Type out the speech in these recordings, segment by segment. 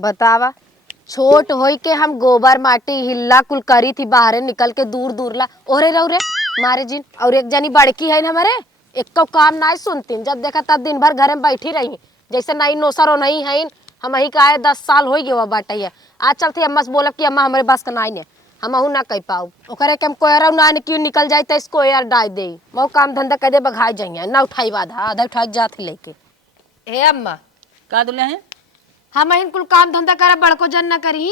बतावा। छोट होई के हम गोबर माटी हिल्ला कुल करी थी बाहरे निकल के दूर दूर ला ओरे रहो रे मारे जिन और एक जनी बड़की है हमारे एक को काम ना सुनती जब देखा तब दिन भर घर में बैठी रही जैसे नहीं नौसरो नहीं है हम ही का 10 साल हो गए बाटे आज चलते अम्मा से बोलब कि अम्मा हमारे बस का नहीं ने हम ना कह पाऊ ओकरे के हम कोयरा ना क्यों निकल जाए तो इसको यार डाल दे मऊ काम धंधा कर दे बघाई जाइए ना उठाई बाधा आधा उठा जाते लेके हे अम्मा का दुल्हा है हम कुल काम धंधा करे बड़को जन न करी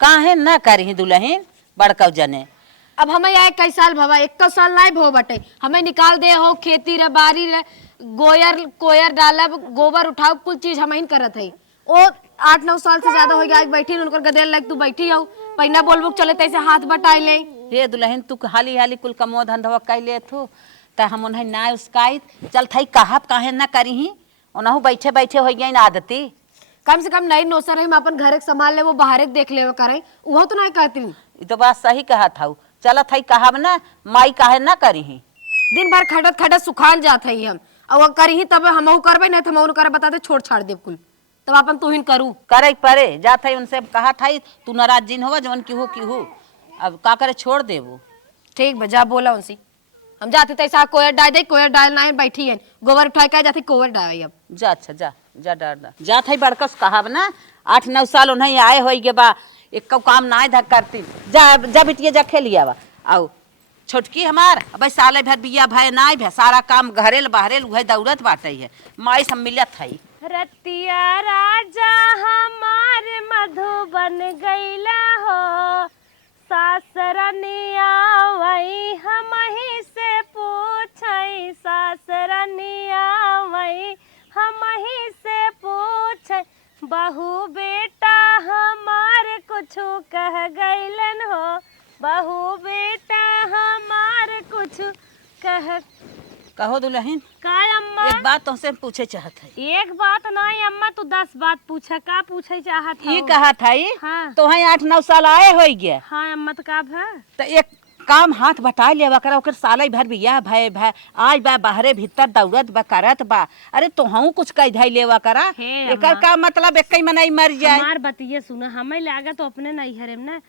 काहे न करी दुल्हन बड़का जने अब हमें आए कई साल भवा 1 साल नहीं भो बटे हमें निकाल दे हो खेती रे बारी रे गोयर कोयर डालब गोबर उठाओ कुल चीज हम करत है ओ 8-9 साल से ज्यादा हो गया आज बैठी उनकर गदेल लाइक तू बैठी हो पहिना बोलबो चले तैसे हाथ बटाई ले हे दुल्हन तू हाली हाली कुल कमो धंधवा कर ले थू त हम उन्हें ना उसकाई चल थई कहब काहे न करी ओनहु बैठे बैठे हो गई आदती कम से कम नई नौसर है अपन घर संभाल ले वो बाहर देख ले करे वो तो नहीं कहती ये तो बात सही कहा था चलत है कहब ना माई काहे न करी दिन भर खटत खटत सुखान जात है हम और करी तब हम करबे नहीं हम करे बताते छोड़ छाड़ दे कुल तब अपन तू ही करू करे परे जात है उनसे कहा था तू नाराज जिन होगा जवन की हो अब का करे छोड़ दे वो ठीक बजा बोला उनसे हम जाते तैसा कोयर डाल दे कोयर डाल ना बैठी है गोबर उठा के जाते कोयर डाल अब जा अच्छा जा जा डार जात है बड़कस कहब ना 8-9 साल उन्हें आए हो गे बा एक काम ना धक करती जा जा बिटिया जा खेलिया बा आओ छोटकी हमार अब साले भर बिया भाई ना भे सारा काम घरेल बहरेल उहे दौड़त बाटे है माई सब मिलत है रतिया राजा हमार मधुबन गईला हो सासरनिया वही हम ही से पूछई सासरनिया वही हम ही से पूछ बहू बेटा हमार कुछ कह गईलन हो बहू बेटा हमार कुछ कहो दुल्हन का अम्मा एक बात तुमसे पूछे चाहत है एक बात नहीं अम्मा तू 10 बात पूछा का पूछे चाहत है ये कहा था हाँ। तो वही 8-9 साल आए हो गए हाँ अम्मा तो का भा तो एक काम हाथ बटा लेवा करा ओकर साले भर बिया भाई भाई आज बा बाहरे भीतर दौड़त बा करत बा अरे तो हूँ कुछ कह धाई लेवा करा एकर का मतलब एक मनाई मर जाए हमार बतिये सुना हमें लागा तो अपने नहीं हरे ना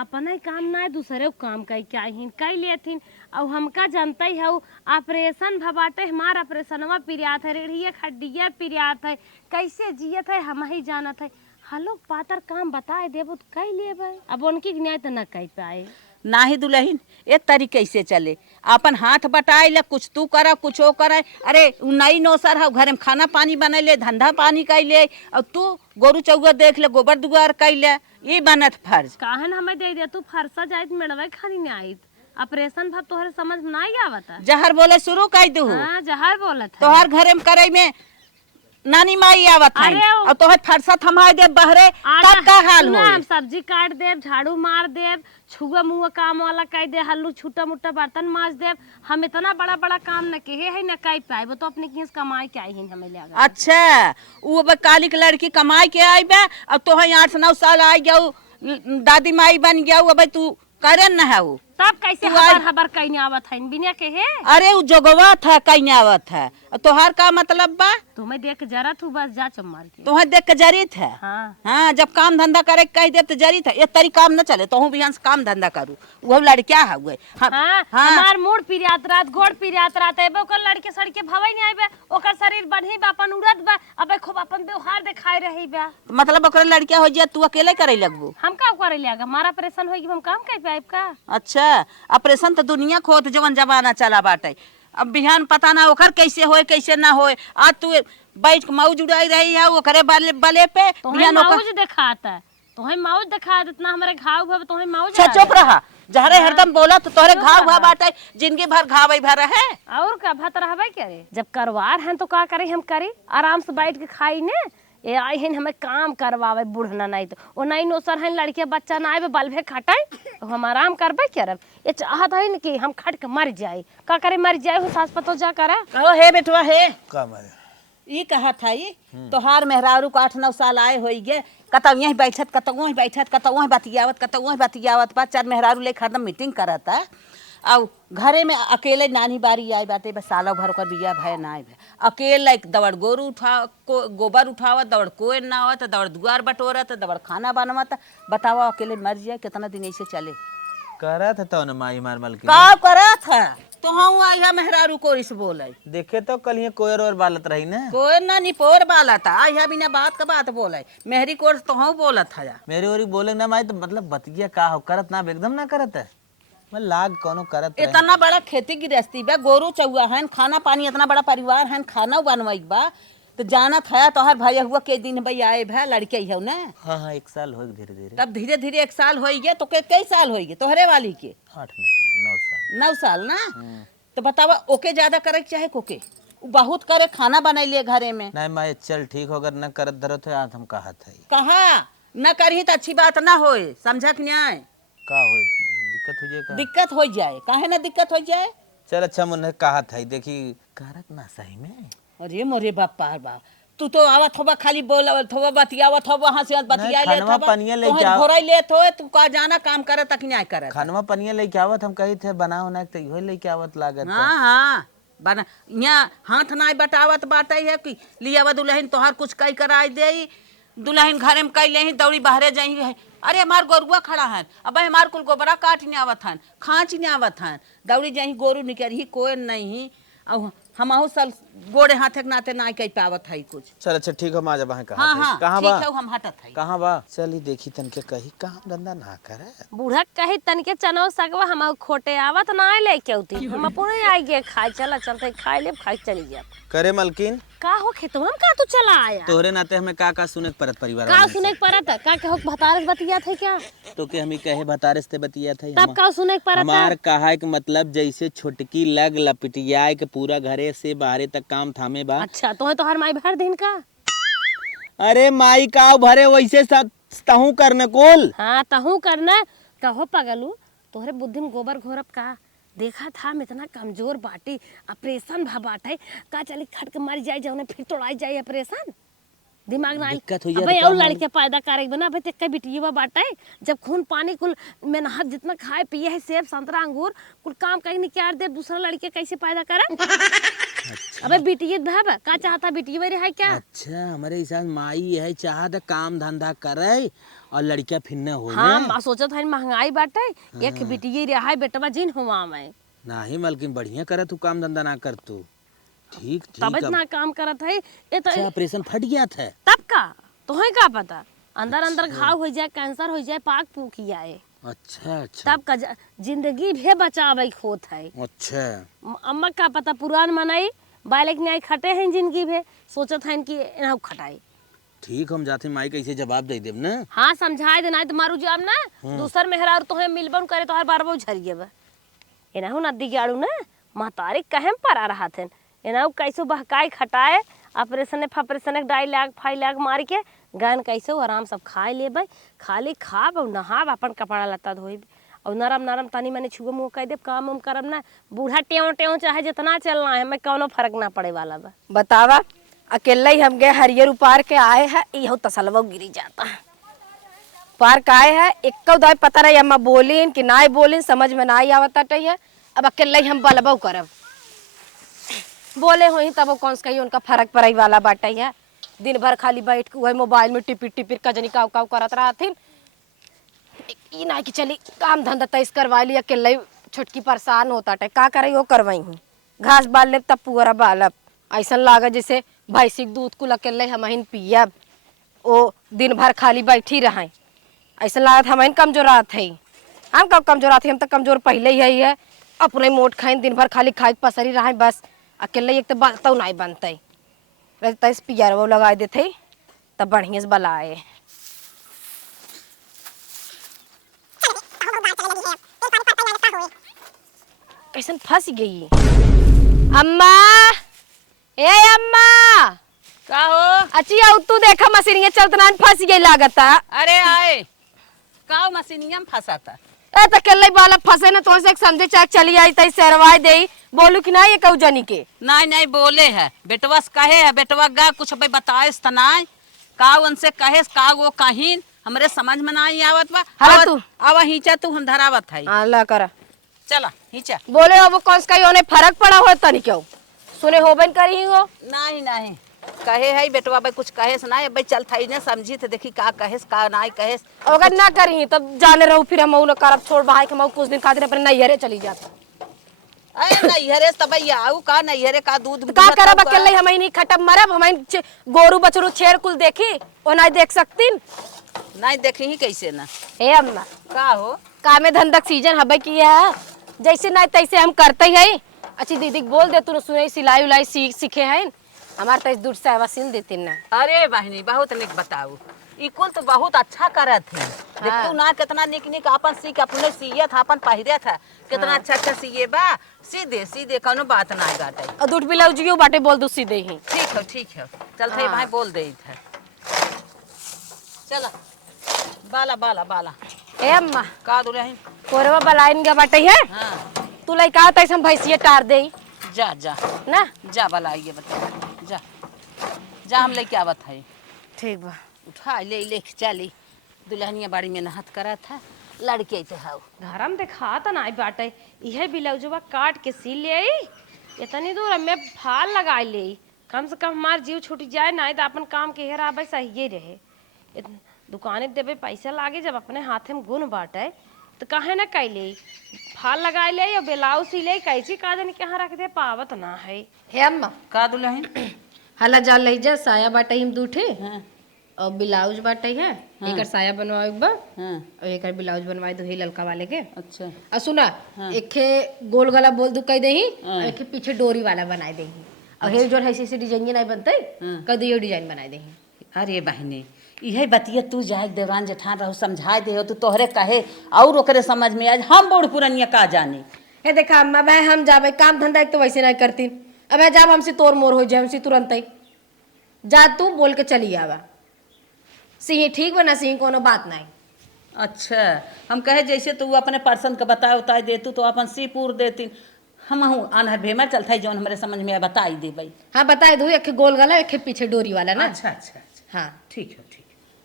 अपना ही काम ना दूसरे काम कई क्या हिन कई लेथिन और हमका जनता ही है ऑपरेशन भबाटे हमार ऑपरेशनवा पिरियात है रेढ़िया खड्डिया पिरियात है कैसे जियत है हम ही जानत है हलो पातर काम बताए देबो तो कई लेबे अब उनकी न्याय तो न कह पाए ना ही दुल्हन एक तरीके से चले अपन हाथ बटाए ले कुछ तू करा कुछ वो करे अरे नई नौसर है घर में खाना पानी बना ले धंधा पानी कर ले और तू गोरू चौगा देख ले गोबर दुआर कर ले ये बनत फर्ज काहन हमें दे दे तू फरसा जाइत मेड़वे खानी नहीं आइत ऑपरेशन भब तोहरे समझ में नहीं आवता जहर बोले शुरू कर दू हां जहर बोलत है तोहर घरे में करे में नानी माई आवत है और तोहर फरसा थमा दे बहरे तब का हाल हो हम सब्जी काट देब झाड़ू मार देब छुआ मुआ काम वाला कह दे हल्लू छूटा मुट्टा बर्तन माज देब हम इतना बड़ा बड़ा काम न के है न कह पाए वो तो अपने किस कमाई के आई हैं हमें लगा अच्छा वो काली की लड़की कमाई के आई बे अब तो 8-9 साल आई गया दादी माई बन गया अब तू करे न है वो तब कैसे हबर कहीं आवत है बिना के है अरे वो जोगवा था कहीं आवत है तोहार का मतलब बा तुम्हें देख जरा तू बस जा चमार के तुम्हें देख के जरित है हाँ जब काम धंधा करे कह दे तो जरित है ये तरी काम न चले तो भी काम धंधा करू वो लड़किया है हुए हमार मूड पिरियात रात गोड़ पिरियात रात है ओकर लड़के सड़के भवई नहीं आबे ओकर शरीर बढ़ी बा अपन उड़त बा अबे खूब अपन व्यवहार दिखाई रही बा मतलब ओकर लड़किया हो जाए तू अकेले करे लगबो हम का करे लेगा हमारा ऑपरेशन होई कि हम काम कर पाइब का अच्छा ऑपरेशन तो दुनिया खोत जवन जमाना चला बाटे अब बिहान पता ना ओकर कैसे होए कैसे ना होए आज तू बैठ के मौज उड़ाई रही है वो करे बले पे तोहे मौज दिखाता है तोहे मौज दिखा इतना हमारे घाव भव तोहे मौज चुप रहा जहरे हरदम बोला तो तोहरे घाव भा बाटे जिंदगी भर घाव भर है और का भत रहबे करे जब करवार हैं तो का करे हम करी आराम से बैठ के खाई ने ये आई हैं हमें काम करवावे बुढ़ना नहीं तो वो नहीं नौसर हैं लड़के बच्चा ना आए बल्भे खटाई तो हम आराम करबे करब ये चाहत है कि हम खट के मर जाए का करे मर जाए हो सास पतो जा करा कहो हे बेटवा हे का मारे ये कहा था ये तोहार मेहरारू को 8-9 साल आए हो गए कतौ यहीं बैठत कतौ वहीं बैठत कतौ वहीं बतियावत कतौ वहीं बतियावत बा चार मेहरारू ले हरदम मीटिंग करता आउ घरे में अकेले नानी बारी आई बाटे बस सालों भर कर बिया भय ना आए अकेले दवड़ गोरू गोबर उठावत दवड़ कोई ना आवत दवड़ दुआर बटोरत दवड़ खाना बनवत बतावा अकेले मर जाए कितना दिन ऐसे चले करत तो न माई मार मलकिन का करत है तो हम आया मेहरारू को इस बोले देखे तो कल ये कोयर और बालत रही ना कोई ना निपोर बाला था आया बिना बात का बात बोले मेहरी कोर्स तो हम बोलत था मेरे और बोले ना माई तो मतलब बतिया का हो करत ना एकदम ना करत है मैं लाग कोनो करत रही। इतना बड़ा खेती गृहस्थी बा गोरू चौआ है खाना पानी इतना बड़ा परिवार है खाना बनवाई बा तो जाना था तो हर भाई हुआ के दिन भाई आए भा लड़के हो ना हाँ हाँ 1 साल हो धीरे धीरे तब धीरे धीरे 1 साल हो गया तो कई साल हो गए तोहरे वाली के 8 9 साल 9 साल ना तो बतावा ओके ज्यादा करे के चाहे कोके बहुत करे खाना बनैले घरे में नहीं माई चल ठीक होकर न करत धरत है आज हम कहा था कहा न करही तो अच्छी बात ना होए समझा कि न्याय का हो दिक्कत हो जाए का दिक्कत हो जाए काहे ना दिक्कत हो जाए चल अच्छा मुन्ने कहा था देखी करत ना सही में अरे मोरे बापा बाप तू तो आवत होबा खाली बोलत होबा बतियावत होबा वहां से बतिया ले खानवा पनिया लेके आओ। घोराई लेत हो तू का जाना काम करे तक न्याय करे खानवा पनिया लेके आवत हम कही थे बना होना तो इहो लेके आवत लागत हाँ हाँ बना यहाँ हाथ नाई बटावत बाटे है कि लियावा दुल्हन तोहार कुछ कई कराई दे दुल्हन घरे में कई ले दौड़ी बाहरे जाई है अरे हमार गोरुआ खड़ा है अब हमार कुल गोबरा काट नहीं आवत हन खाँच नहीं आवत हन दौड़ी जाही गोरू निकल कोई नहीं अब हम साल गोड़े हाथे के नाते ना कह पावत है कुछ चल अच्छा ठीक हो माजा बहन हाँ हाँ कहाँ ठीक बा है हम हटत है कहाँ बा चली देखी तन के कही काम धंधा ना करे बूढ़ा कही तनके चनो सकवा हम खोटे आवत ना ले केउती हम अपने आई गे खाए चला चलते खाए ले खाए चली जा करे मलकिन का हो खेतवा में का तू चला आया तोहरे नाते हमें का सुने के परत परिवार का वाले सुने के परत का के हो भतारस बतिया थे क्या से। तो के हमें कहे बतारे से बतिया था तब का सुने के परत हमार कहा के मतलब जैसे छोटकी लग लपटिया के पूरा घरे से बाहरे तक काम थामे बा अच्छा तो है तो हर माई भर दिन का अरे माई का भरे वैसे तहू करने कोल हाँ तहू करना कहो पगलू तोहरे बुद्धि में गोबर घोरब का देखा था हम इतना कमजोर बाटी ऑपरेशन भा बाटे का चली खट के मर जाए जाओ फिर तोड़ाई जाए ऑपरेशन दिमाग ना दिक्कत हो जाए अबे तो और का लड़के पैदा करे बना अबे तेरे बिटिया बाटे जब खून पानी कुल मेहनत जितना खाए पिए है सेब संतरा अंगूर कुल काम कहीं नहीं क्या दे दूसरा लड़के कैसे पैदा करे अबे बिटिया भाब का चाहता बिटिया मेरे है क्या अच्छा हमारे हिसाब माई है चाहत काम धंधा करे और लड़कियां फिर न हो हाँ माँ सोचत है महंगाई बाटे एक बिटिया रहा बेटवा जिन हुआ मैं नहीं मलकिन बढ़िया करे तू काम धंधा ना कर तू ठीक तब ठीक इतना काम करत है ये तो अच्छा ऑपरेशन फट गया था तब का तुम्हें का पता अंदर अंदर घाव हो जाए कैंसर हो जाए पाक पूक जाए अच्छा अच्छा तब का जिंदगी भी बचावे खोत है अच्छा अम्मा का पता पुरान मनाई बालक न्याय खटे हैं जिंदगी भी सोचत हैं कि ना खटाई ठीक हम जाते माई कैसे जवाब दे देब ना हाँ समझाए देना तो मारू जाब ना दूसर मेहरार तो है मिलबन करे तो हर बार वो झरिए बा एनाहु नदी गाड़ू ना महतारी कहे पर आ रहा थे एनाहु कैसे बहकाई खटाए ऑपरेशन डाई लाग फाई लाग मार के गन कैसे आराम सब खाए लेबै खाली खाब और नहाब अपन कपड़ा लत्ता धोब और नरम नरम तनी मनी छुआ मुँह कह देब काम उम करब ना बूढ़ा टेव टेव चाहे जितना चलना है हमें कौनो फर्क ना पड़े वाला बा बतावा अकेले ही हम गए हरियर उपार के आए हैं यहो तसलवा गिरी जाता है पार का आए है एक दाई पता रही अम्मा बोलीन कि ना बोलीन समझ में ना आवता है अब अकेले ही हम बलबो करब बोले हुई तब कौन सा कही उनका फर्क पड़े वाला बाटे है दिन भर खाली बैठ के वही मोबाइल में टिपिर टिपिर कजनी काव काव करत रहा थी ई ना कि चली काम धंधा तैस करवा लिया अकेले छोटकी परेशान होता है का करे वो करवाई हूँ घास बाल लेब तब पुअरा बालब ऐसा लागे जैसे भैंसी के दूध कुल अकेले हम पियब ओ दिन भर खाली बैठी रहें ऐसा लागत हम कमजोरात है हम कब कमजोरात है हम तो कमजोर पहले ही है अपने मोट खाइन दिन भर खाली खाए पसरी रहें बस अकेले एक तो बनता नहीं बनते तैस पियर वो लगा देते तब बढ़िया से बलाए कैसे फंस गई अम्मा ए अम्मा का हो अच्छी आउ तू देखा मशीनिया चलतना फंस गई लागता अरे आए का मशीनिया में फंसाता ए तो कल्ले वाला फंसे ना तो से समझे चाहे चली आई तई सरवाई दे बोलू कि ना ये कहू जनी के नहीं नहीं बोले है बेटवा से कहे है बेटवा गा कुछ भाई बताए तनाय का उनसे कहे का वो कहीन हमरे समझ में नहीं आवत बा हाला तू आवा हिचा तू हम धरावत है अल्लाह कर चला हिचा। बोले हो वो कौन सा उन्हें फर्क पड़ा हो तनी क्यों सुने हो बन करी हो नहीं नहीं कहे है बेटवा भाई कुछ कहे ना भाई चल था ने समझी तो देखी का कहेस का नहीं कहेस। अगर ना करी तब जाने रहूं फिर हम न करब छोड़ बहाई के मैं कुछ दिन खातिर अपने नैहरे चली जाता। अरे नैहरे तब आऊ का नैहरे का दूध तो का करब अकेले हम नहीं खटब मरब हम गोरू बछरू छेर कुल देखी और नहीं देख सकती नहीं देखी ही कैसे ना। हे अम्मा का हो का में धंधक सीजन हबे किया है जैसे नहीं तैसे हम करते ही है। अच्छी दीदी बोल दे तू सुने सिलाई उलाई सीखे हैं हमारे तैसे दूर से आवा सीन देती ना। अरे बहनी बहुत निक बताऊ ई कुल तो बहुत अच्छा करत है। देख तू ना कितना निक निक अपन सीख अपने सियत अपन पहिरे था कितना अच्छा अच्छा सिए बा सीधे सीधे कोनो बात ना गाटे। और दूध पिलाऊ जी बाटे बोल दू सीधे ही ठीक है चल थे भाई बोल दे था। चला बाला बाला बाला ए अम्मा का दू रही कोरवा बलाइन के बाटे है हां तू लाई का तैसे हम भैंसिया टार दे जा जा ना जा बलाइए बता जा जा हम लेके आवत है। ठीक बा उठा ले ले चली दुल्हनिया बाड़ी में नहात करा था लड़के थे हाउ धर्म देखा तो नहीं बाटे यह ब्लाउजवा काट के सी ले आई इतनी दूर में फाल लगा ले कम से कम हमार जीव छूट जाए नहीं तो अपन काम के हेरा भाई सही रहे। दुकाने देवे पैसा लागे जब अपने हाथे में गुण बाटे तो कहे ना कैले फाल लगा ले या ब्लाउज सी ले कैसी का जाने कहाँ रख दे पावत ना है। हे अम्मा का दुल्हन हला जा ले जा साया बाटे हम दूठे हां और ब्लाउज बाटे है एकर साया बनवाए बा हां और एकर ब्लाउज बनवाए दो ही ललका वाले के। अच्छा आ सुना एके गोल गला बोल दू कह देही और एके पीछे डोरी वाला बनाए देही और हे जो ऐसे ऐसे डिजाइन नहीं बनते कह दियो डिजाइन बनाए देही। अरे बहनी यही बतिया तू जाए देवरान जेठान रहो समझाए दे हो तू तोहरे कहे और ओकरे समझ में आज हम बूढ़ पुरनिया का जाने। हे देखा अम्मा भाई हम जाबे काम धंधा एक तो वैसे नहीं करती अब है जाब हमसे तोर मोर हो जाए हमसे तुरंत ही जा तू बोल के चली आवा सिंह ठीक बना सिंह कोनो बात नहीं। अच्छा हम कहे जैसे तू अपने पर्सन का बता उताई दे तू तो अपन सीपूर देती हम अनहर भेमा चलता है जौन हमारे समझ में बताई दे भाई। हाँ बताए दू एक गोल गला एक पीछे डोरी वाला ना। अच्छा अच्छा हाँ ठीक है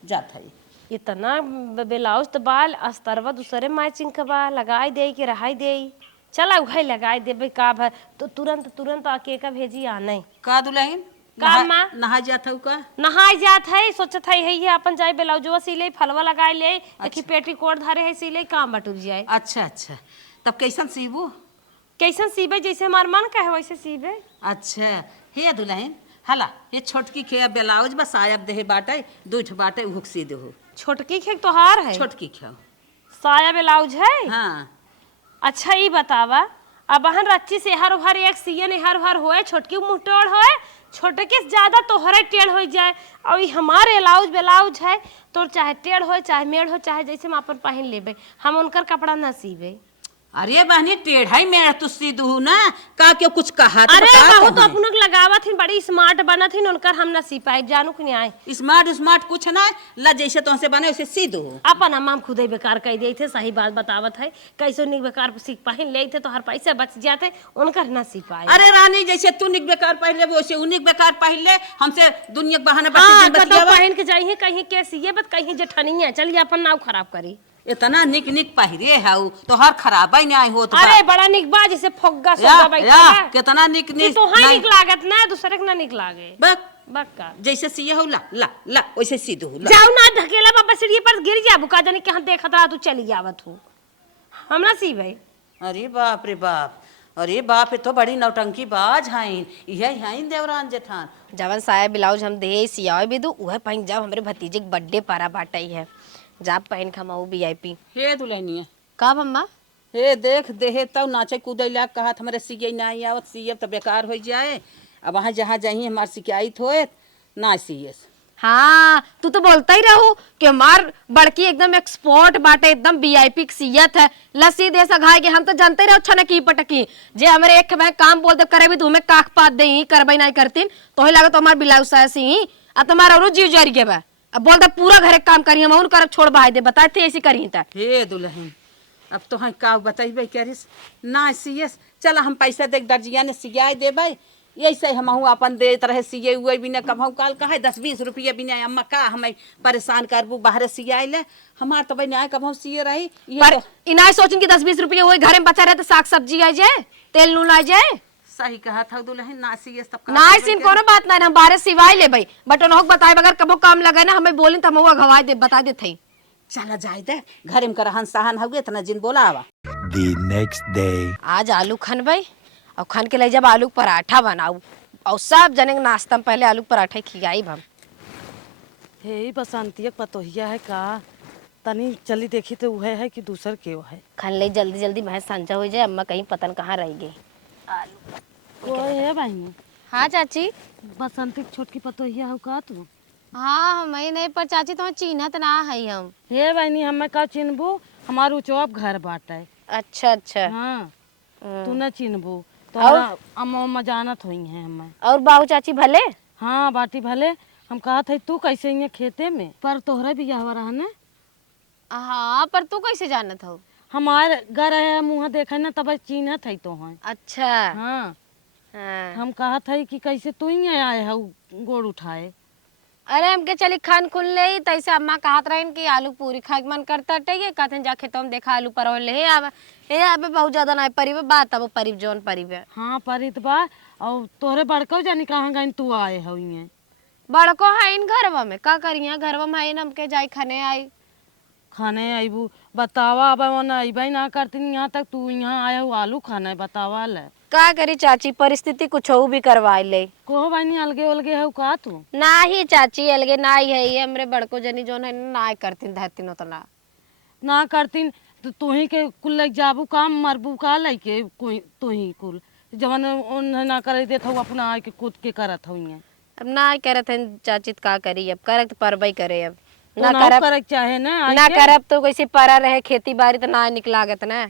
जाता है। इतना ब्लाउज तो बाल अस्तरवा दूसरे मैचिंग का बा लगाई दे कि रहाई दे चला उघाई लगाई देबे का भर तो तुरंत तुरंत आके का भेजी आ नहीं का दुल्हन का माँ नहा जाता हूँ का नहाई जात है सोचत है ये अपन जाए ब्लाउजवा सिले फलवा लगाए ले एक पेटी कोट धरे है सिले काम बटुक जाए। अच्छा अच्छा तब कैसन सीबू कैसन सीबे जैसे हमार मन कहे वैसे सीबे। अच्छा हे दुल्हन हला ये छोटकी खे ब्लाउज बस आयब देहे बाटे दूठ बाटे उहुक सी देहो छोटकी खेक तोहार है छोटकी खे साया ब्लाउज है। हाँ अच्छा ये बतावा अब हन रच्ची से हर हर एक सियन हर हर होए छोटकी मुटोड़ होए छोटे के ज्यादा तोहरे टेढ़ हो जाए और ये हमारे ब्लाउज है तो चाहे टेढ़ हो चाहे मेढ़ हो चाहे जैसे हम अपन पहन लेबे हम उनकर कपड़ा न सीबे। अरे बहनी टेढ़ाई में तू सी दू ना का क्यों कुछ कहा अरे बहु तो अपन लगावा थी बड़ी स्मार्ट बना थी उनकर हम न सी पाए जानू कि नहीं आए स्मार्ट स्मार्ट कुछ ना ला जैसे तुमसे बने वैसे सी दू अपन हम खुदे बेकार कह दिए थे सही बात बतावत है कैसे निक बेकार सीख पहन ले थे तो हर पैसे बच जाते उनकर न सी पाए। अरे रानी जैसे तू निक बेकार पहले वैसे उनिक बेकार पहले हमसे दुनिया के बहाने पहन के जाइए कहीं के सीए बत कहीं जेठनिया चलिए अपन नाव खराब करी इतना निक निक पहिरे है तो हर खराब ही नहीं होत अरे बड़ा निक बा जैसे फोग्गा सोगा बैठा कितना निक निक तो हां निक लागत ना दूसरे के ना निक लागे बक बक्का जैसे सिए हो ला ला ला वैसे सी दू जाओ ना ढकेला बाबा सीढ़ी पर गिर जा बुका जाने के हां देखत रहा तू चली जावत हो हमरा सी भाई। अरे बाप रे बाप अरे बाप ये तो बड़ी नौटंकी बाज हैं यही हैं देवरान जेठान जवन साया ब्लाउज हम दे सियावे भी दू वह पहन जाओ हमारे भतीजे के बर्थडे पारा बाटाई है जाप पहन खमाऊ VIP। हे दुल्हनिया का अम्मा हे देख देहे तब नाचे कूदे ला कहा हमारे सिए नहीं आवत सिए तो बेकार हो जाए अब वहाँ जहाँ जाइए हमार शिकायत होए ना सिए। हाँ तू तो बोलता ही रहू कि हमार बड़की एकदम एक्सपोर्ट बाटे एकदम VIP सीयत है लस्सी दे सगाए के हम तो जानते रहो अच्छा न की पटकी जे हमारे एक मैं काम बोल दे करे भी तू हमें काख पात दे करबई नहीं करतीन तो ही लागत हमार ब्लाउज साया सी आ तुम्हारा और जीव जरी के बा अब बोल दे पूरा घर काम करी हम और कर छोड़ बाय दे बताए थे ऐसी करी त हे दुल्हन अब तो हम का बताइबे करिस ना सियस चल हम पैसा देख दर्जिया ने सियाई देबे ऐसे हम अपन देत रहे सिए उए भी न कभू काल कहे 10-20 रुपया भी नहीं अम्मा का हमें परेशान करबू बाहर सियाए ले हमार तो भाई न्याय कभू सिए रही ये पर तो इनाय सोचन कि 10-20 रुपया वही घर में बचा रहे तो साग सब्जी आ जाए तेल नून आ जाए सही कहा था दुल्हन ना सिए सब का ना सीन कोनो बात ना हम बाहर सिवाय ले भाई बट उन्होंने बताए बगैर कबो काम लगे ना हमें बोली तो हम वो गवाह दे बता दे थे चला जाए दे घर में कर हन सहन हुए इतना जिन बोलावा The next day. आज आलू खन भाई और खन के ले जब आलू पराठा बनाऊ और सब जने के नाश्ता में पहले आलू पराठा खियाई हम हे बसंतिया पतोहिया है का तनी चली देखी तो वह है कि दूसर के है खन ले जल्दी जल्दी भैंस सांझा हो जाए अम्मा कहीं पतन कहाँ रह गई कोई है बहनी हाँ चाची बसंती की छोटकी पतोहिया है का तू हाँ मैं नहीं पर चाची तो चिन्हत ना है हम हे बहनी हमें का चिन्हबू हमार उचवा घर बाटे अच्छा अच्छा हाँ तू न चिन्हबू तोहरा अम्मा उम्मा जानत हुई है हमें और बाबू चाची भले हाँ बाटी भले हम कहत है तू कैसे यहाँ खेते में पर तोहरा भी यह रहा न हाँ पर तू कैसे जानत हो हमार घर है मुँह देखे न तब चिन्हत है तो है अच्छा हाँ हाँ। हम कहत है कि कैसे तू ही आए है गोड़ उठाए अरे हमके चली खान खुल ले तैसे अम्मा कहत रहे कि आलू पूरी खाए के मन करता टे कहते जाके तो हम देखा आलू परवल ले हे आबे बहुत ज्यादा ना परिव बात अब परिव जोन परिव हाँ परित बा और तोहरे बड़को जानी कहाँ गई तू आए हो ये बड़को है इन घरवा में का करिए घरवा में है हमके जाई खाने आई खाने आईबू बतावा अब वहाँ अबे ना करती यहाँ तक तू यहाँ आया हो आलू खाना है बतावा ले का करी चाची परिस्थिति कुछ हो भी करवाई ले को बनी अलगे उलगे है का तू ना ही चाची अलगे ना ही है ये हमरे बड़को जनी जोन है ना ही करतीन धरतीन उतना ना करती तो तू ही के कुल लग जाबू काम मरबू का लैके कोई तू ही कुल जवन उन्हें ना करे देत हो अपना आके कूद के करत हो ये अब ना ही करत है चाची तो का करी अब करक तो परबई करे अब ना करे चाहे ना करब तो कैसे परा रहे खेती बाड़ी तो ना निकलागत ना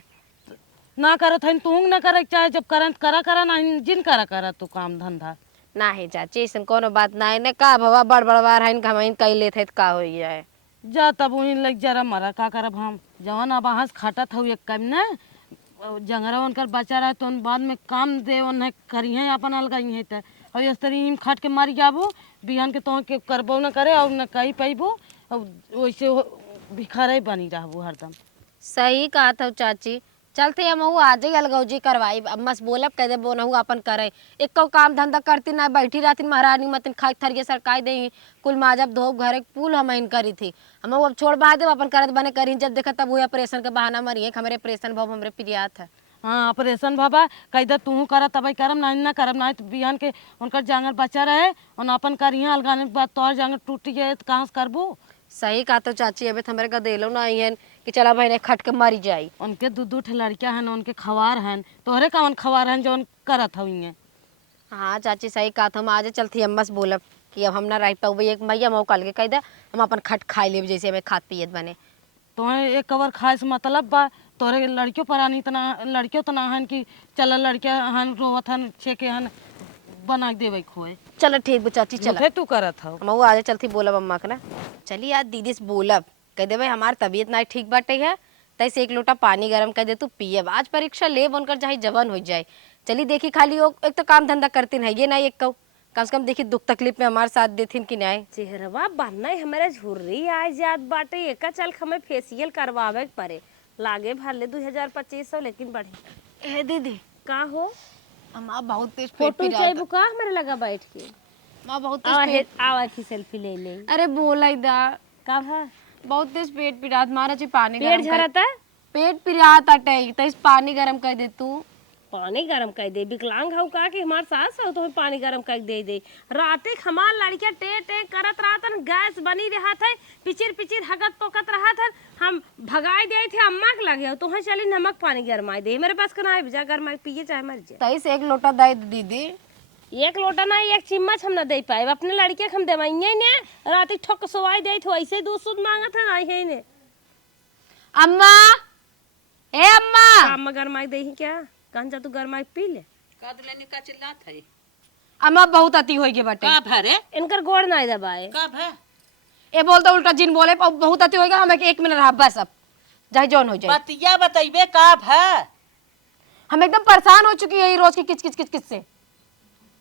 ना करत है तू ना करे चाहे जब करंत करा ना जिन करा तू काम धंधा ना है चाची ऐसा कोनो बात ना है ने का भवा बड़ बार है हम कई लेते का हो जाए जा तब वहीं लग जरा मरा का करब हम जवन अब हंस खाटत हो एक कम ना जंगरा उनकर बचा रहा तो उन बाद में काम दे उन्हें करी है अपन अलगाई है तो और इस तरह खाट के मारी जाबू बिहान के तो के करबो न करे और न कही पैबू और वैसे भिखारे बनी रहबू हरदम सही कहा था चाची चलते हम आज ही अलगौजी करवाई अम्मा से बोलब कह दे बोनहु अपन करे एक काम धंधा करती ना बैठी रहती महारानी मतन खाई थरिए सरकाई दे कुल माजब धोब घरे पुल हम इन करी थी हम अब छोड़ बहा दे अपन करत बने करी जब देखा तब हुए ऑपरेशन के बहाना मरिए हमारे ऑपरेशन भाव हमरे प्रिया था हाँ ऑपरेशन बाबा कह तू कर तब करम ना करम ना तो बिहान के उनकर जांगर बचा रहे और अपन करिए अलगाने के बाद तोहर जांगर टूट जाए तो कहाँ से करबू सही कहा तो चाची अबे हमारे का देलो ना आई कि चला भाई ने खट के मारी जाई उनके दू ठे लड़किया हैं उनके खवार हैं तोहरे कौन खवार हैं जो करत हुई हाँ चाची सही कहा था हम आज चलती अम्मा से बोलब कि अब हम ना रह पाऊ एक मैया मऊ कल के कह दे हम अपन खट खाई लेब जैसे हमें खात पियत बने तो एक कवर खाए से मतलब बा तोरे लड़कियों परानी तना लड़कियों तना हन कि चल लड़किया हन रोवत हन छेके हन बना देवे खोए चलो ठीक बा चाची चला मुझे तू करत हो हम आज चलती बोलब अम्मा के ना चली आज दीदी से बोलब कह दे भाई हमार तबीयत ना ठीक बाटे है तैसे एक लोटा पानी गरम कर दे तू पियब आज परीक्षा ले बनकर चाहे जवान हो जाए चली देखी खाली एक तो काम धंधा करती है ये ना एक कम से कम देखी दुख तकलीफ में हमारे साथ देथिन कि नहीं चेहरवा बनना हमारे झुर्री आ जात बाटे एका चल हमें फेशियल करवावे के पड़े लागे भले 2000-2500 लेकिन बढ़ी ए दीदी का हो हमार बहुत तेज पेट फोटो पिरात चाहिए का हमारे लगा बैठ के मां बहुत तेज पेट आवा की सेल्फी ले ले अरे बोला दा का भा बहुत तेज पेट पिरात मारा ची पानी पेट झरता पेट पिरात अटे तैस पानी गरम कर दे तू पानी गरम कर दे विकलांग हूँ का कि हमार सास हो तुम्हें पानी गरम कर दे राते हमार लड़किया टे टे करत रहतन गैस बनी रहा था पिचिर हगत पोकत रहा था हम भगाई दे थे अम्मा के लगे तुम्हें चली नमक पानी गरमाई दे मेरे पास कना जा गरमा पिए चाहे मर जाए तैस एक लोटा दे दीदी एक लोटा ना एक चिम्मच हम ना दे पाए अपने लड़के हम देवाइए ने रात ठोक सोवाई दे तो ऐसे दूध सूद मांगत है ना है ने अम्मा ए अम्मा अम्मा गरमाई दे ही क्या कहां जा तू गरमाई पी ले कद लेने का चिल्लात है अम्मा बहुत अति होई के बाटे का भरे इनकर गोड़ ना दबाए का भ ए बोलता उल्टा जिन बोले बहुत अति होएगा हमें एक मिनट रहा बस अब जाए जौन हो जाए बतिया बतइबे का भ हम एकदम परेशान हो चुकी है रोज की किच किच से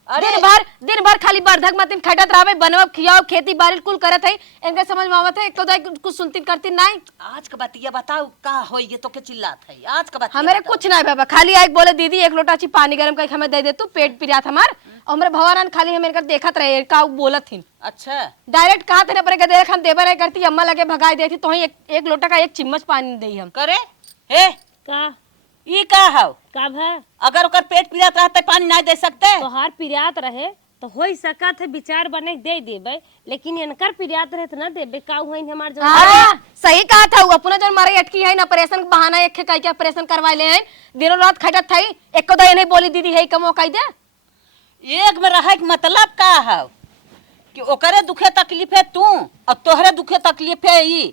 दिन भर खाली बर्धक मतिन खटत रहबे, बनव खियाओ, खेती बाड़ी कुल करत है। इनके समझ में आवत है एक तो दाई कुछ सुनती करती नहीं। आज का बतिया बताओ का होई ये तो के चिल्लात है। आज का बतिया हमारे कुछ नहीं बाबा, खाली आके बोले दीदी 1 लोटा ची पानी गरम करके हमें दे दे तू, पेट पिरात हमार। और हमारे भवानन खाली हमें इनकर देखत रहे का बोलत थी। अच्छा डायरेक्ट कहा थे पर देख हम देबर है करती, अम्मा लगे भगाई देती तो ही एक लोटा का 1 चम्मच पानी दे हम करे हे का ई का हाउ कब है अगर ओकर पेट पीड़ात रहते पानी नहीं दे सकते। तोहार पिरियात रहे तो हो सकत है विचार बने दे देबे, लेकिन इनकर पिरियात रहे तो ना देबे। का हुई हमार जो सही कहा था। वो अपना जो मारे अटकी है ना, ऑपरेशन बहाना एक कह के ऑपरेशन करवा ले हैं, दिनों रात खटत थई। एक को दे नहीं बोली दीदी है कमो कह दे। एक में रहे के मतलब का है कि ओकरे दुखे तकलीफ है तू और तोहरे दुखे तकलीफ है ई।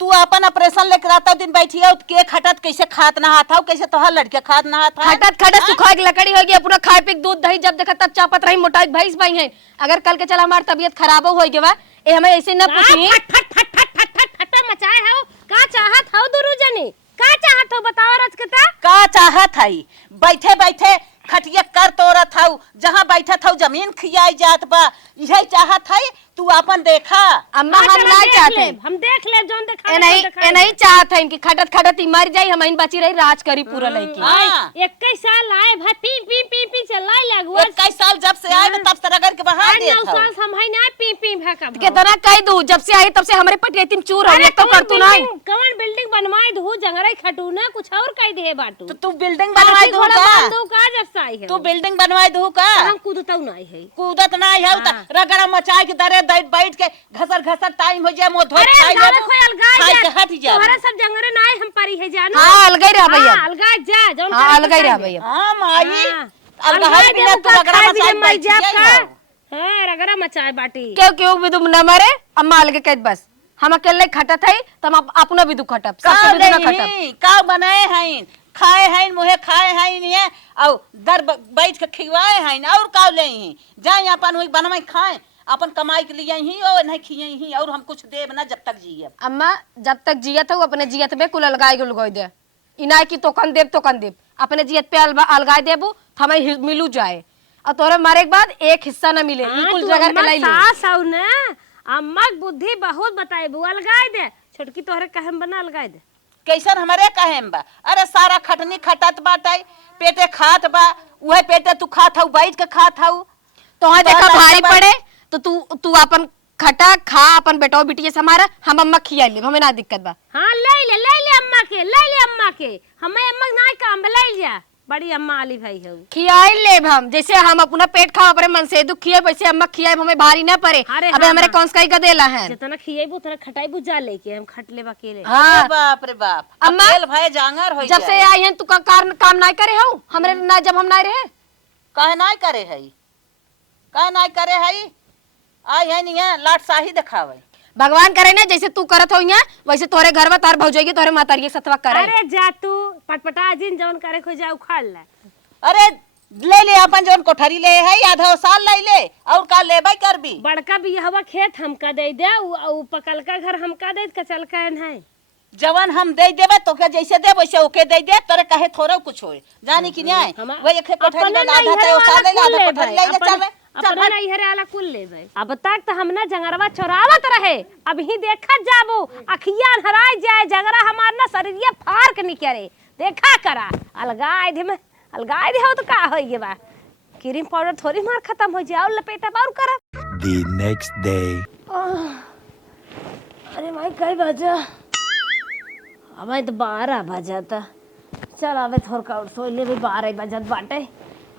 तू अपन ऑपरेशन लेकर आता दिन बैठी है के खटत कैसे खात ना हाथ कैसे तोहर लड़के खात ना हाथ खटत खटत सुखा के लकड़ी होगी, अपना खाए पी दूध दही जब देखा तब चापत रही, मोटाई भैंस भाई है। अगर कल के चला हमारी तबीयत खराब हो गई बा, ए हमें ऐसे न पूछी फट मचाए हो। का चाहत हो दुरु जनी, का चाहत हो बताओ राजकता। का चाहत है बैठे बैठे खटिया कर तोरत हऊ, जहाँ बैठे था जमीन खियाई जात बा, यही चाहत है। तू अपन देखा अम्मा हम ना चाहते, हम देख ले जोन देखा ए नहीं चाहत है इनकी खटत खटत ही मर जाई, हम इन बची रही राज करी पूरा लड़की। हाँ 21 साल आए भाई पी पी चलाई लगो। 21 साल जब से आए तब से रगड़ के बहा दे 9 साल हम है ना पी भका कितना कह दू, जब से आई तब से हमारे पटिया तीन चूर हो तो कर तू नहीं। कौन बिल्डिंग बनवाई दू जंगरई खटू ना कुछ और कह दे बाटू। तो तू बिल्डिंग बनवाई दू का जब से आई है तू बिल्डिंग बनवाई दू का हम कूदता नहीं है। कूदत नहीं है त रगड़ा मचाए के दरे बैठ के घसर घसर टाइम हो जाए मुंह धो खाई ले खाई के हट जा। तोहरा सब जंगरे ना हम परी है जानो। हां अलगाई रह भैया, अलगाई जा जोन हां अलगाई रह भैया। हां माई अलगाई बिना तू रगड़ा मचाए मर जा बैठ का। हां रगड़ा मचाए बाटी क्यों भी तुम न मरे, अम्मा अलगे कह बस हम अकेले खटत है तम अपना भी दुख खटब सब भी ना खटब। का बनाए हैं खाए हैं मुहे खाए हैं ये और दर बैठ के खिवाए हैं और का ले हैं जाए अपन वही बनवाई खाए अपन कमाई के लिए ही और नहीं खिए ही और हम कुछ देब ना जब तक जिए। अम्मा जब तक जियत है अपने जियत में कुल अलगाई गुलगोई दे, इना की तो कन देब अपने जियत पे अलगाई देबू हमें मिलू जाए और तोरे मारे के बाद एक हिस्सा ना मिले। ई कुल जगह के लाई ले सास आउ ना अम्मा बुद्धि बहुत बताए बु अलगाई दे छोटकी तोहरे कहम बना अलगाई दे कैसन हमारे कहेम बा। अरे सारा खटनी खटत बाटे पेटे खात बा उहे पेटे तू खात हऊ बैठ के खात हऊ तो देखा भारी पड़े तो तू अपन खटा खा अपन बेटा बिटिया से हमारा हम अम्मा खिया ले हमें ना दिक्कत बा। हां ले ले अम्मा के हमें अम्मा ना काम ले जा बड़ी अम्मा आली भाई है खियाई ले हम जैसे हम अपना पेट खाओ अपने मन से दुख खिए वैसे अम्मा खियाए हमें भारी ना पड़े। अबे हमारे कौन सा गदेला है जितना खिएबू उतना खटाईबू जा लेके हम खट ले अकेले। हां बाप रे बाप अम्मा भाई जांगर हो जब से आई हैं तू का काम ना करे हूं हमरे ना जब हम ना रहे कहे ना करे है कहे ना करे है आई है नहीं है लाट शाही दिखावे भगवान करे ना जैसे तू करत हो यहाँ वैसे तोरे घर में तार भौजाई तोरे मातारी सतवा करे। अरे जा तू पटपटा जिन जौन करे खो जा उखाड़ ले। अरे ले ले अपन जौन कोठरी ले है आधा साल ले ले और का लेबै करबी बड़का भी हवा खेत हमका दे दे उ पकल का घर हमका दे कचल का है जवन हम दे देबे तो के जैसे दे वैसे ओके दे दे तोरे कहे थोड़ा कुछ होए जानी कि नहीं वो एक कोठरी में आधा तो साल ले आधा कोठरी ले चल अपना नहीं हरे वाला कुल ले भाई। अब तक तो हमना जंगरवा चोरावत रहे अब ही देखत जाबू अखियां हराय जाए जंगरा हमार ना शरीरिया फाड़ के निकरे देखा करा अलगाय दे हो तो का होई गे बा क्रीम पाउडर थोड़ी मार खत्म हो जाओ लपेटा बाउर कर। The next day. अरे माई कई बजा अब तो 12 बजा था चल अबे थोड़ का सोई ले भी 12 बजत बाटे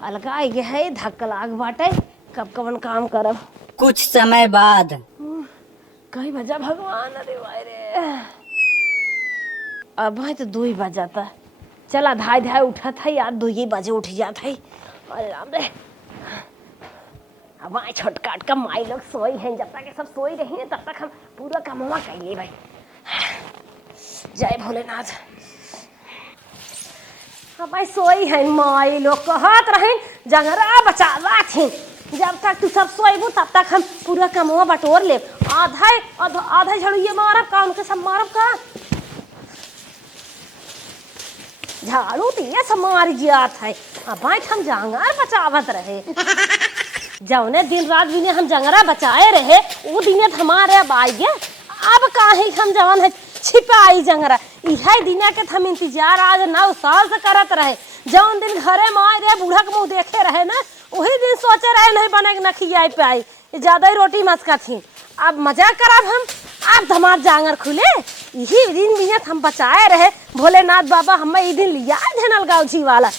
अलगाय गे है धक्का लाग बाटे कब कवन काम करब। कुछ समय बाद कई बजा भगवान अरे भाई रे अब तो 2 बजाता चला धाय धाय उठा था यार 2 बजे उठ जाता है अरे राम रे अब छोटकाट का माई लोग सोई हैं जब तक सब सोई रही हैं तब तक हम पूरा कामवा कर लिए भाई। जय भोलेनाथ अब भाई सोई है माई लोग कहत रहे जंगरा बचावा थी जब तक तू सब सोईबू तब तक हम पूरा कामवा बटोर ले आधा झड़ुए मारब का उनके सब मारब का झाड़ू तो ये सब मार जात है अब हम जंगल बचावत रहे जौने दिन रात भी हम जंगरा बचाए रहे वो दिन हमारे अब आई गए। अब काहे हम जवन है छिपाई जंगरा इहे दिन के हम इंतजार आज 9 साल से करत रहे। जौन दिन घरे में आए रहे बूढ़ा के मुँह देखे रहे ना वही दिन सोचे रहे नहीं बने न खियाई पे आई ज्यादा ही रोटी मस्का थी। अब मजा करब हम अब हमार जांगर खुले यही दिन भी हम बचाए रहे भोलेनाथ बाबा हमें ये दिन लिया धनल गाँव जी वाला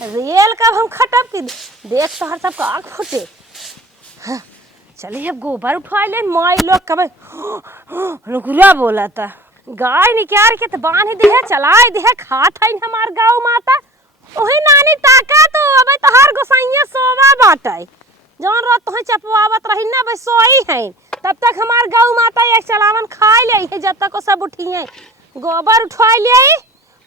रेल कब हम खटब की देख तो हर सब का आँख फूटे। हाँ, चलिए अब गोबर उठवा ले माई लोग कब रुकुरा बोला था गाय निकाल के तो बांध दे चलाए दे खात है हमार गाँव माता वही नानी ताका तो अब तोहार गोसाइया सोवा बाटे जौन रात तुहे चपवावत रही ना बस सोई है तब तक हमार गौ माता एक चलावन खा ले जब तक वो सब उठिए गोबर उठवा ले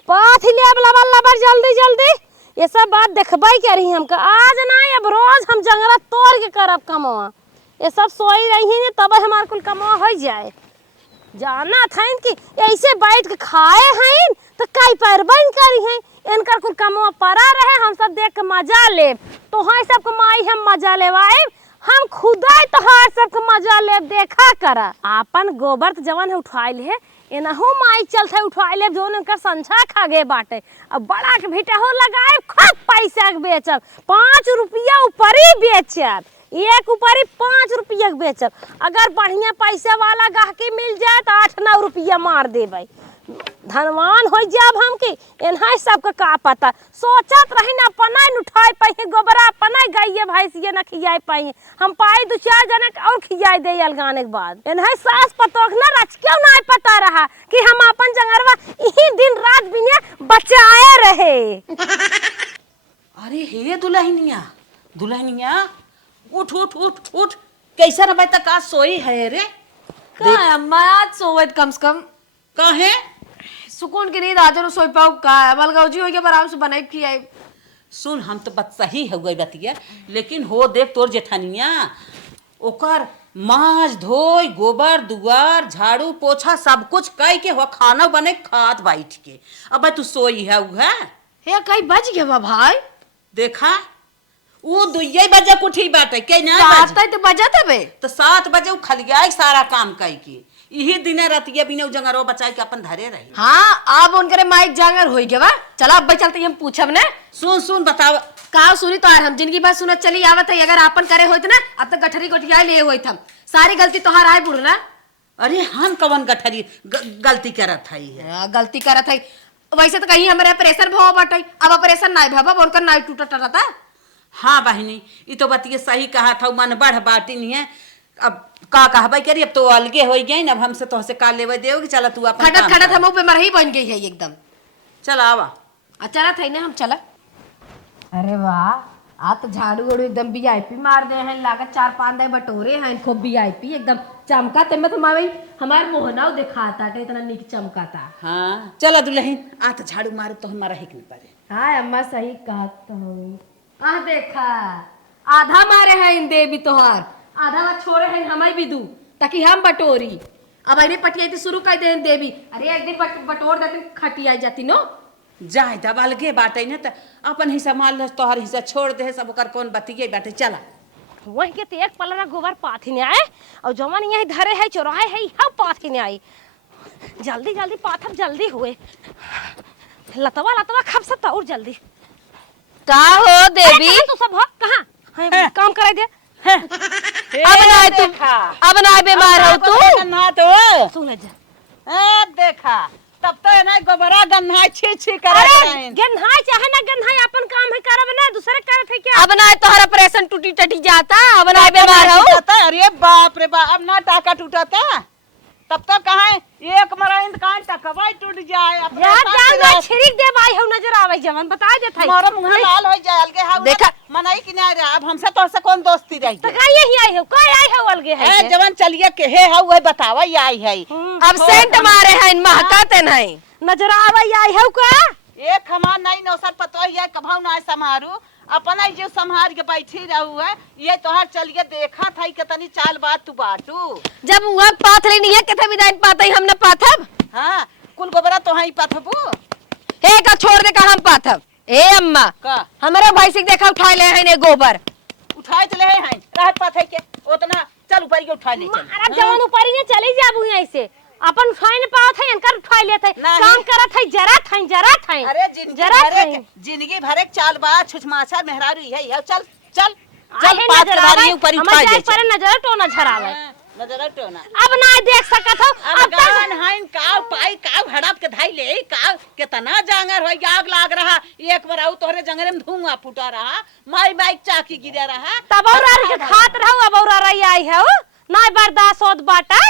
पाथ ले लबर लबर जल्दी जल्दी ये सब बात देखबे करी हमका आज ना अब रोज हम जंगला तोड़ के करब कमवा ये सब सोई रही है तब हमार कुल कमवा हो जाए जाना था कि ऐसे बैठ के खाए हैं तो कई पैर बन करी हैं इनकर कुल कमवा पड़ा रहे हम सब देख के मजा ले तो हाँ सबको माई हम मजा लेवाए हम खुदा तोहार सबके मजा ले देखा करा आपन गोबर तो जवन है उठवाइल है एनहु माई चलते उठवाइल जो उनकर संछा खा गए बाटे अब बड़ा के भीटा हो लगाए खूब पैसा के बेचब 5 रुपया ऊपर ही बेचब एक ऊपर ही 5 रुपया के बेचब अगर बढ़िया पैसा वाला गाहकी मिल जाए तो 8-9 रुपया मार देबै धनवान हो जाब हम की एनहा सबके का पता सोचत रही ना अपना उठाए पाए गोबरा अपना गाइए भैंसिए न खियाए पाए हम पाए 2-4 जने और खियाए दे अलगाने के बाद एनहा सास पतोख ना रच क्यों ना पता रहा कि हम अपन जंगरवा यही दिन रात बिना बचाए रहे। अरे हे दुल्हनिया उठ उठ उठ उठ कैसा रह तक का सोई है रे का अम्मा आज सोवत कम से कम काहे सुकून की नींद आज सोई पाऊ का मलगाव जी हो गया आराम से बनाई खियाई। सुन हम तो बात सही हो गई बतिया लेकिन हो देख तोर जेठानिया ओकर माज धोई गोबर दुआर झाड़ू पोछा सब कुछ कई के हो खाना बने खात बैठ के अब तू सोई है हे कई बज गया भाई देखा वो 2 बजे कुठी बाटे के ना आता तो बजा तबे तो 7 बजे वो खलियाई सारा काम कई के यही दिन रतिया बिना जंगरो बचाई के अपन धरे रही। हाँ अब उनके माइक जांगर होई गया चला अब चलते हम पूछब ने सुन बताओ का सुनी तो हम जिंदगी भर सुनत चली आवत है अगर आपन करे होत ना अब तक गठरी गोटिया ले होइत हम सारी गलती तोहार आए बुढ़ना। अरे हम कवन गठरी गलती करत है गलती करत है वैसे तो कहीं हमारे प्रेशर भाव बाटे अब ऑपरेशन नहीं भावा उनका नहीं टूटत रहता। हाँ बहनी ये तो बतिए सही कहा था मन बढ़ बाटी नहीं है अब का कहबे करी अब तो अलगे हो गई अब हमसे तो से का लेवे देओगी चला तू अपन खड़त खड़त हम पे मरही बन गई है एकदम। चल आवा चला थे ना हम चला। अरे वाह आ तो झाड़ू वाड़ू एकदम वीआईपी मार दे हैं लागत 4-5 दे बटोरे हैं खूब वीआईपी एकदम चमकाते में तो हमारे मोहनाव दिखाता इतना निक चमकाता। हाँ चला दुल्हन आ तो झाड़ू मारे तो हमारा हिक नहीं पड़े। हाँ अम्मा सही कहत हो आ देखा आधा मारे हैं इन देवी तोहार आधा छोड़े हैं हमें भी दू ताकि हम बटोरी अब अरे पटिया तो शुरू कर दे देवी अरे एक दिन बटोर देती खटिया जाती नो जाए तब अलगे बाटे न तो अपन हिस्सा माल तोहर हिस्सा छोड़ दे सब ओकर कौन बतिये बाटे चला वही के तो एक पलरा गोबर पाथी ने आए और जवन यही धरे है चौराहे है हम पाथी ने आई जल्दी जल्दी पाथर जल्दी हुए लतवा खप सकता और जल्दी का हो देवी तो सब हो कहाँ काम कराई दे अब ना बीमार हो तू ना तो सुन जा देखा तब तो ना गोबरा गन्हा छी करत रहे गन्हाई चाहे ना गन्हाई अपन काम है करब ना दूसरे करत है क्या अब ना तोहरा ऑपरेशन टूटी टटी जाता अब ना बीमार हो अरे बाप रे बाप अब ना टाका टूटता तब तो कहाँ एक मराइंद कहाँ टकवाई टूट जाए यार जान ना छिड़क दे भाई हो नजर आवे जवन बता दे थाई मारा मुंह लाल हो जाए अलगे हां देखा मनाई कि नहीं अब हमसे तो से कौन दोस्ती रही तो का यही आई हो कोई आई हो अलगे है ए जवान चलिए के हे है वो बतावा ये आई है अब सेंट मारे हैं महकाते नहीं नजर आवे आई हो का एक हमार नहीं नौसर पतो है कभाऊ ना समारू अपना जो संहार के बैठी रहू है ये तोहार चलिए देखा था कितनी चाल बात तू बाटू जब वह पाथले नहीं है किथे विदाई पाते हम न पाथब हां कुल गोबरा तो हाई पाथबू हे का छोड़ दे का हम पाथब ए अम्मा का हमारा भैंसी के देखा उठा ले है ने गोबर उठाए चले हैं राहत पात है के उतना चल ऊपर के उठा ले चल अरे जवान ऊपर ही चले जाबू ऐसे अपन उठाई न पावत है इनकर उठा लेते नहीं। काम करत है जरा था अरे जिंदगी भरे चाल बा छुछमाछा मेहरारू है चल चल चल पात करवारी ऊपर ही उठा ले पर नजर टोना झरावे नजर टोना अब ना देख सकत हो अब गान हाइन काव पाई काव हड़प के धाई ले काव कितना जांगर होई आग लाग रहा एक बार आऊ तोहरे जंगरे में धुआं फूटा रहा माई माई चाकी गिरा रहा तब और के खात रहू अब और रही आई है ना बर्दाश्त होत बाटा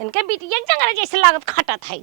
इनके बिटिया जंगरे जैसे लागत खटत है